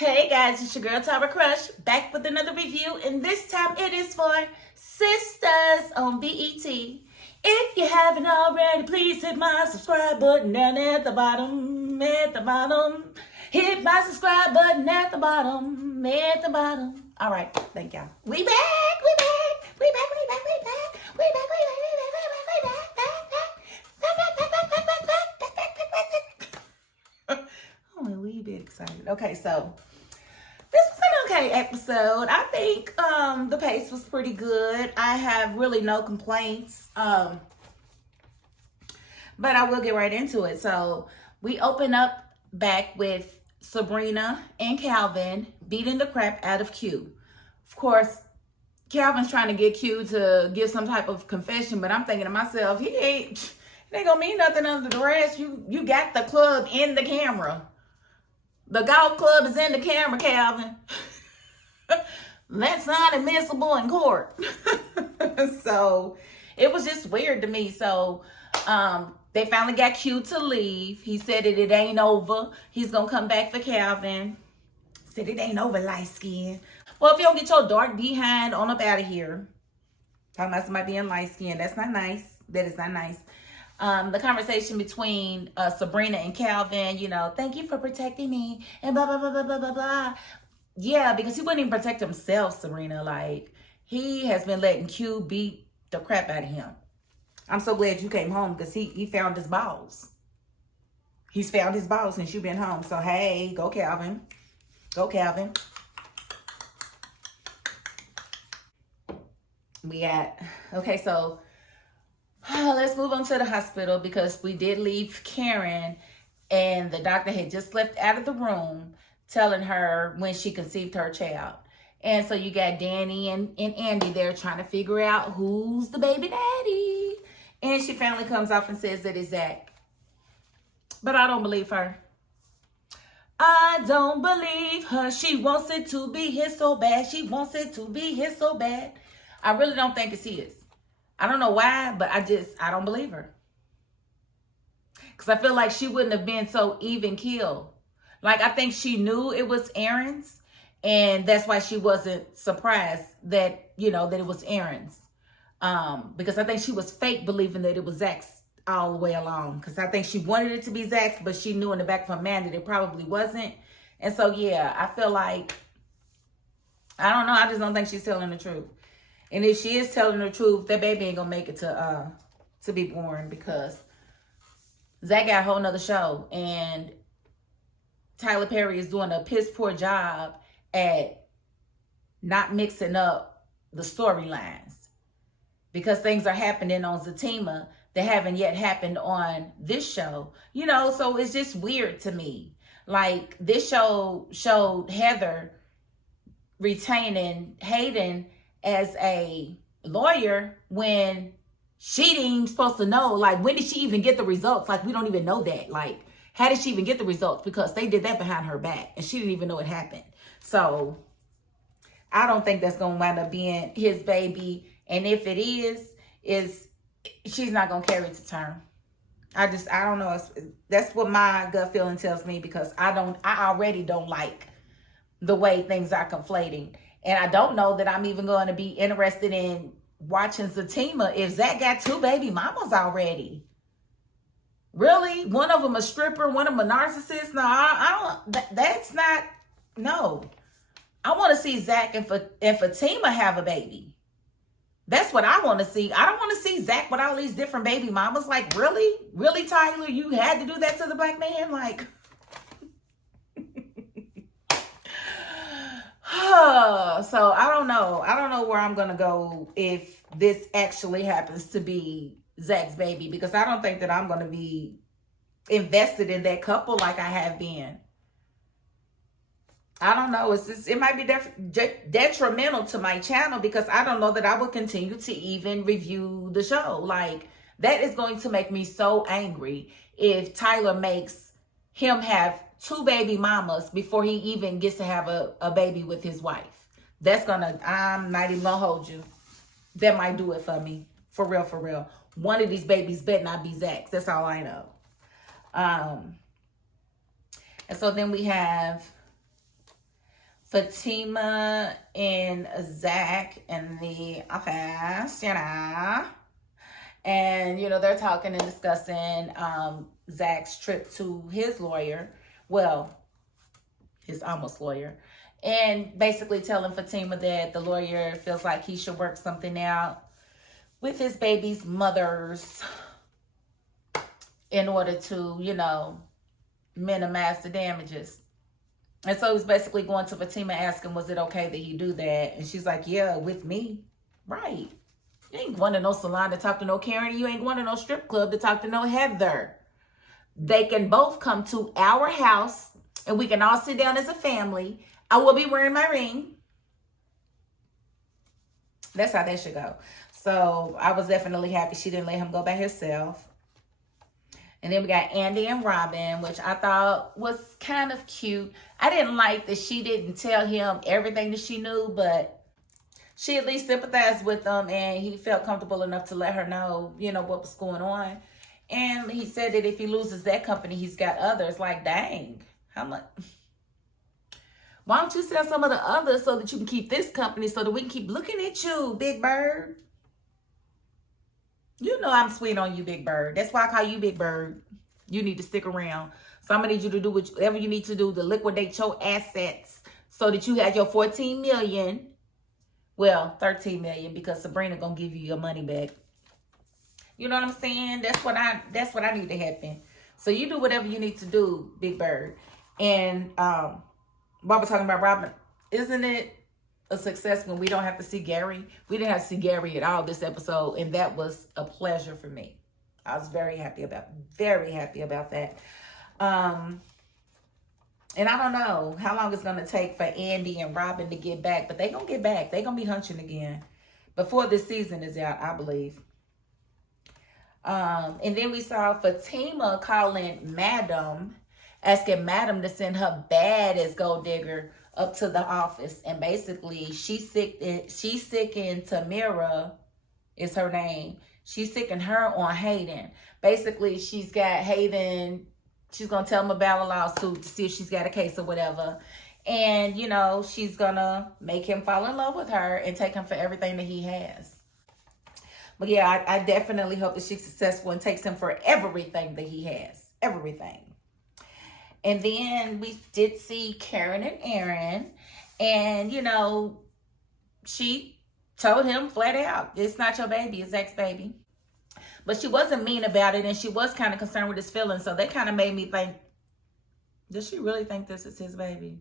Hey guys, it's your girl Tara Crush back with another review, and this time it is for Sistas on BET. If you haven't already, please hit my subscribe button down at the bottom, Hit my subscribe button at the bottom, All right, thank y'all. We back. I'm a wee bit excited. Okay, so this was an okay episode. I think the pace was pretty good. I have really no complaints. But I will get right into it. So we open up back with Sabrina and Calvin beating the crap out of Q. Of course, Calvin's trying to get Q to give some type of confession, but I'm thinking to myself, it ain't gonna mean nothing under the rest. You got the club in the camera. The golf club is in the camera, Calvin. That's not admissible in court. So it was just weird to me. So they finally got Q to leave. He said that it ain't over. He's going to come back for Calvin. Said it ain't over, light skin. Well, if you don't get your dark behind on up out of here. Talking about somebody being light skin. That's not nice. That is not nice. The conversation between Sabrina and Calvin, thank you for protecting me and blah, blah, blah, blah, blah, blah, blah. Yeah, because he wouldn't even protect himself, Sabrina. Like, he has been letting Q beat the crap out of him. I'm so glad you came home because he found his balls. He's found his balls since you've been home. So, hey, go Calvin. Go Calvin. Okay, so let's move on to the hospital because we did leave Karen and the doctor had just left out of the room telling her when she conceived her child. And so you got Danny and Andy there trying to figure out who's the baby daddy. And she finally comes off and says that it's Zach. But I don't believe her. I don't believe her. She wants it to be his so bad. She wants it to be his so bad. I really don't think it's his. I don't know why, but I don't believe her. Because I feel like she wouldn't have been so even killed. Like, I think she knew it was Aaron's. And that's why she wasn't surprised that, that it was Aaron's. Because I think she was fake believing that it was Zach's all the way along. Because I think she wanted it to be Zach's, but she knew in the back of her mind that it probably wasn't. And so, yeah, I feel like, I don't know. I just don't think she's telling the truth. And if she is telling the truth, that baby ain't gonna make it to be born because Zach got a whole nother show. And Tyler Perry is doing a piss poor job at not mixing up the storylines because things are happening on Fatima that haven't yet happened on this show. So it's just weird to me. Like, this show showed Heather retaining Hayden as a lawyer when she didn't even supposed to know. Like, when did she even get the results? Like, we don't even know that. Like, how did she even get the results? Because they did that behind her back and she didn't even know it happened. So I don't think that's going to wind up being his baby. And if it is she's not going to carry it to term. I don't know. That's what my gut feeling tells me because I already don't like the way things are conflating. And I don't know that I'm even going to be interested in watching Fatima if Zach got 2 baby mamas already. Really? One of them a stripper, one of them a narcissist? No, I don't. That's not. No. I want to see Zach and Fatima have a baby. That's what I want to see. I don't want to see Zach with all these different baby mamas. Like, really? Really, Tyler? You had to do that to the black man? Like... So I don't know. I don't know where I'm going to go if this actually happens to be Zach's baby, because I don't think that I'm going to be invested in that couple like I have been. I don't know. It might be detrimental to my channel because I don't know that I will continue to even review the show. Like, that is going to make me so angry if Tyler makes him have 2 baby mamas before he even gets to have a baby with his wife. I'm not even gonna hold you. That might do it for me. For real, for real. One of these babies better not be Zach's. That's all I know. And so then we have Fatima and Zach in the office, and they're talking and discussing Zach's trip to his lawyer, well, his almost lawyer, and basically telling Fatima that the lawyer feels like he should work something out with his baby's mothers in order to, minimize the damages. And so he's basically going to Fatima asking, was it okay that he do that? And she's like, yeah, with me. Right. You ain't going to no salon to talk to no Karen. You ain't going to no strip club to talk to no Heather. They can both come to our house and we can all sit down as a family. I will be wearing my ring. That's how that should go. So I was definitely happy she didn't let him go by herself. And then we got Andy and Robin, which I thought was kind of cute. I didn't like that she didn't tell him everything that she knew, but she at least sympathized with him, and he felt comfortable enough to let her know, what was going on. And he said that if he loses that company, he's got others. Like, dang, how much? Why don't you sell some of the others so that you can keep this company so that we can keep looking at you, Big Bird? You know I'm sweet on you, Big Bird. That's why I call you Big Bird. You need to stick around. So I'm going to need you to do whatever you need to do to liquidate your assets so that you have your $14 million. Well, $13 million, because Sabrina going to give you your money back. You know what I'm saying? That's what I need to happen. So you do whatever you need to do, Big Bird. And Bob was talking about Robin. Isn't it a success when we don't have to see Gary? We didn't have to see Gary at all this episode, and that was a pleasure for me. I was very happy about that. And I don't know how long it's going to take for Andy and Robin to get back, but they're going to get back. They're going to be hunching again before this season is out, I believe. And then we saw Fatima calling Madam, asking Madam to send her baddest gold digger up to the office. And basically, she's sick and Tamira is her name. She's sicking her on Hayden. Basically, she's got Hayden. She's going to tell him about a lawsuit to see if she's got a case or whatever. And, she's going to make him fall in love with her and take him for everything that he has. But yeah, I definitely hope that she's successful and takes him for everything that he has. Everything. And then we did see Karen and Aaron. And, she told him flat out, it's not your baby, it's Zach's baby. But she wasn't mean about it, and she was kind of concerned with his feelings. So that kind of made me think, does she really think this is his baby?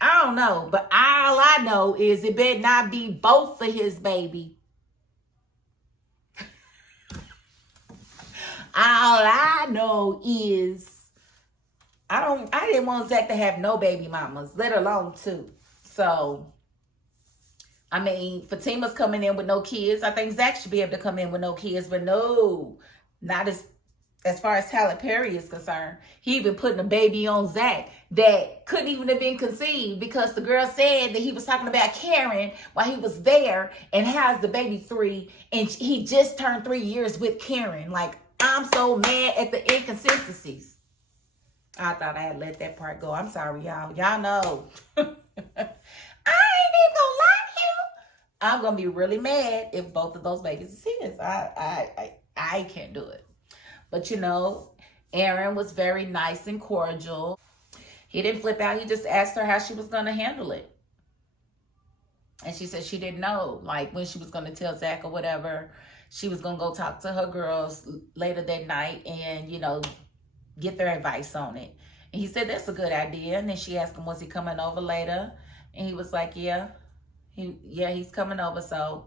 I don't know, but all I know is it better not be both of his baby. All I know is I didn't want Zach to have no baby mamas, let alone two. So, I mean, Fatima's coming in with no kids. I think Zach should be able to come in with no kids, but no, not as far as Tyler Perry is concerned. He even putting a baby on Zach that couldn't even have been conceived because the girl said that he was talking about Karen while he was there and has the baby 3, and he just turned 3 years with Karen. Like, I'm so mad at the inconsistencies. I thought I had let that part go. I'm sorry, y'all. Y'all know. I ain't even gonna lie to you. I'm gonna be really mad if both of those babies are his. I can't do it. But Aaron was very nice and cordial. He didn't flip out. He just asked her how she was gonna handle it. And she said she didn't know, like, when she was gonna tell Zach or whatever. She was gonna go talk to her girls later that night and, get their advice on it. And he said that's a good idea. And then she asked him, was he coming over later? And he was like, yeah, he's coming over. So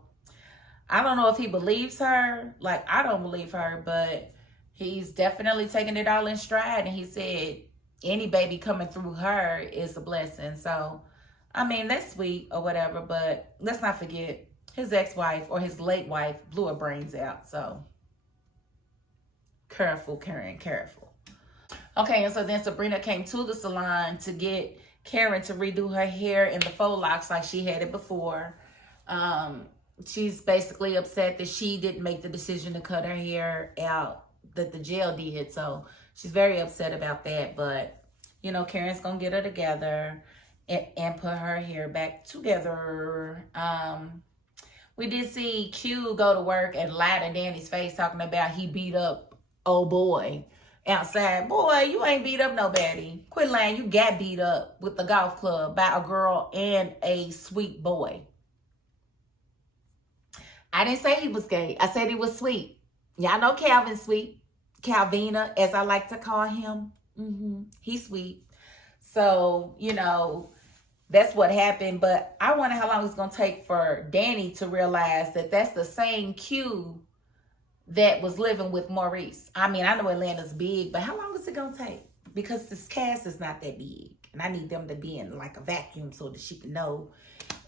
I don't know if he believes her. Like, I don't believe her, but he's definitely taking it all in stride. And he said any baby coming through her is a blessing. So, I mean, that's sweet or whatever, but let's not forget his ex-wife or his late wife blew her brains out. So careful, Karen, careful. Okay, and so then Sabrina came to the salon to get Karen to redo her hair in the faux locks like she had it before. She's basically upset that she didn't make the decision to cut her hair out, that the gel did. So she's very upset about that. But, you know, Karen's gonna get her together and put her hair back together. We did see Q go to work and lie to Danny's face talking about he beat up old boy outside. Boy, you ain't beat up nobody. Quit lying. You got beat up with the golf club by a girl and a sweet boy. I didn't say he was gay. I said he was sweet. Y'all know Calvin's sweet. Calvina, as I like to call him. He's sweet. So, you know, that's what happened. But I wonder how long it's going to take for Danny to realize that that's the same Q that was living with Maurice. I mean, I know Atlanta's big, but how long is it going to take? Because this cast is not that big. And I need them to be in like a vacuum so that she can know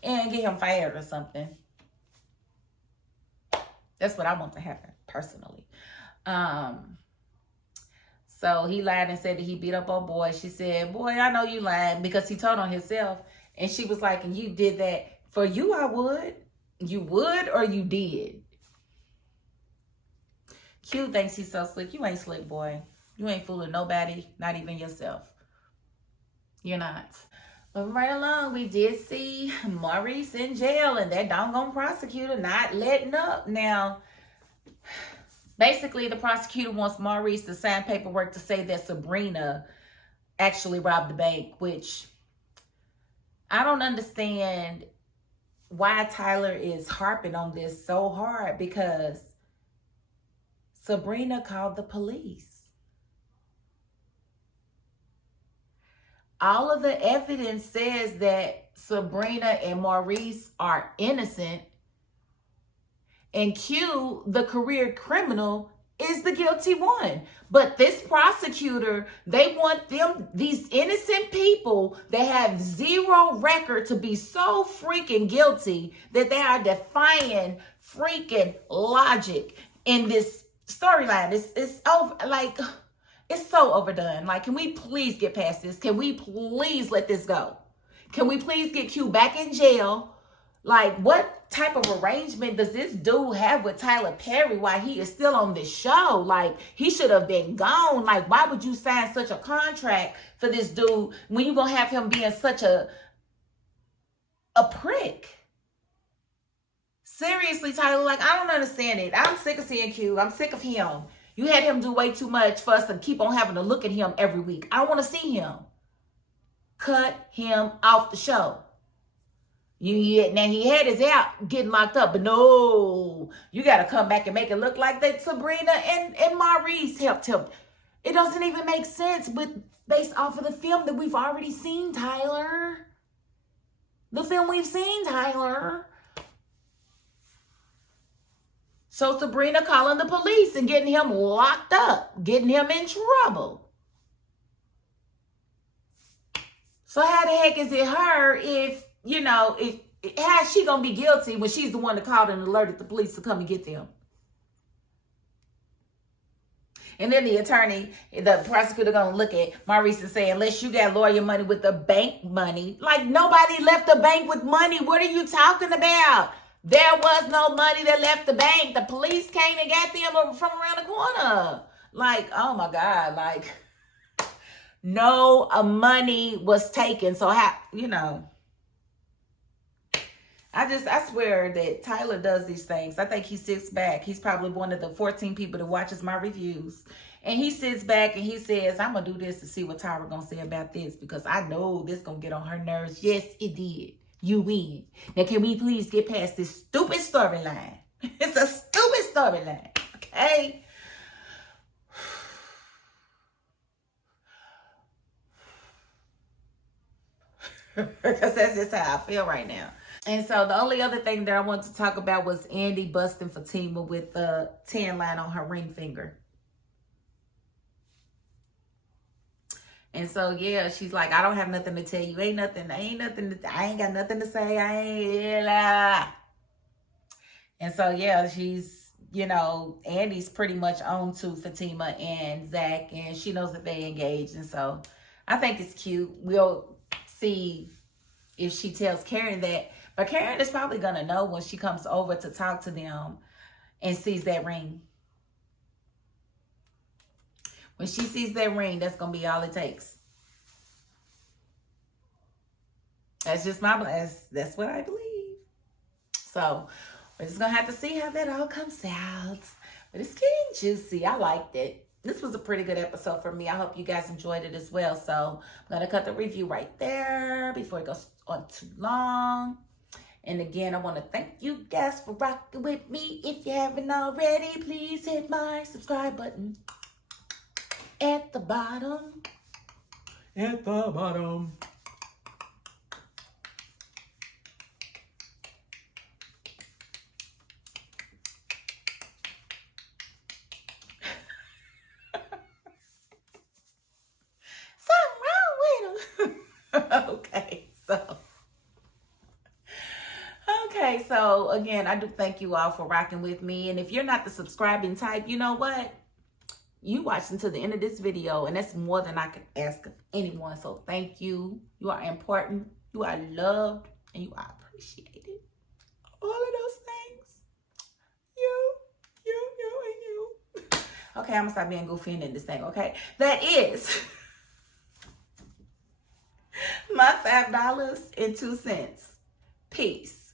and get him fired or something. That's what I want to happen, personally. So he lied and said that he beat up old boy. She said, boy, I know you lied, because he told on himself. And she was like, and you did that. For you, I would. You would or you did? Q thinks he's so slick. You ain't slick, boy. You ain't fooling nobody, not even yourself. You're not. But right along, we did see Maurice in jail and that doggone prosecutor not letting up. Now, basically, the prosecutor wants Maurice to sign paperwork to say that Sabrina actually robbed the bank, which I don't understand why Tyler is harping on this so hard, because Sabrina called the police. All of the evidence says that Sabrina and Maurice are innocent, and Q, the career criminal, is the guilty one. But this prosecutor, they want these innocent people that have zero record to be so freaking guilty that they are defying freaking logic in this storyline. It's over, like, it's so overdone. Like, can we please get past this? Can we please let this go? Can we please get Q back in jail? Like, what type of arrangement does this dude have with Tyler Perry while he is still on this show? Like, he should have been gone. Like, why would you sign such a contract for this dude when you're going to have him being such a prick? Seriously, Tyler, like, I don't understand it. I'm sick of seeing Q. I'm sick of him. You had him do way too much for us to keep on having to look at him every week. I don't want to see him. Cut him off the show. Now he had his out getting locked up, but no, you got to come back and make it look like that Sabrina and Maurice helped him. It doesn't even make sense based off of the film that we've already seen, Tyler. The film we've seen, Tyler. So Sabrina calling the police and getting him locked up, getting him in trouble. So how the heck is it her if, you know, how's she going to be guilty when she's the one that called and alerted the police to come and get them? And then the attorney, the prosecutor, going to look at Maurice and say, unless you got lawyer money with the bank money. Like, nobody left the bank with money. What are you talking about? There was no money that left the bank. The police came and got them from around the corner. Like, oh my God. Like, no money was taken. So how, you know. I swear that Tyler does these things. I think he sits back. He's probably one of the 14 people that watches my reviews. And he sits back and he says, I'm going to do this to see what Tyra going to say about this, because I know this going to get on her nerves. Yes, it did. You win. Now, can we please get past this stupid storyline? It's a stupid storyline, okay? Because that's just how I feel right now. And so the only other thing that I wanted to talk about was Andy busting Fatima with the tan line on her ring finger. And so, yeah, she's like, I don't have nothing to tell you. I ain't got nothing to say. And so, yeah, she's, you know, Andy's pretty much on to Fatima and Zach, and she knows that they engaged. And so I think it's cute. We'll see if she tells Karen that. But Karen is probably going to know when she comes over to talk to them and sees that ring. When she sees that ring, that's going to be all it takes. That's just my that's what I believe. So we're just gonna have to see how that all comes out. But it's getting juicy. I liked it. This was a pretty good episode for me. I hope you guys enjoyed it as well. So I'm gonna cut the review right there before it goes on too long. And again, I want to thank you guys for rocking with me. If you haven't already, please hit my subscribe button at the bottom. At the bottom. Something wrong with them. Okay, so again, I do thank you all for rocking with me. And if you're not the subscribing type, you know what? You watched until the end of this video, and that's more than I could ask of anyone. So thank you. You are important. You are loved, and you are appreciated. All of those things. You, and you. Okay, I'm gonna stop being goofy and end this thing. Okay, that is my $5.02. Peace.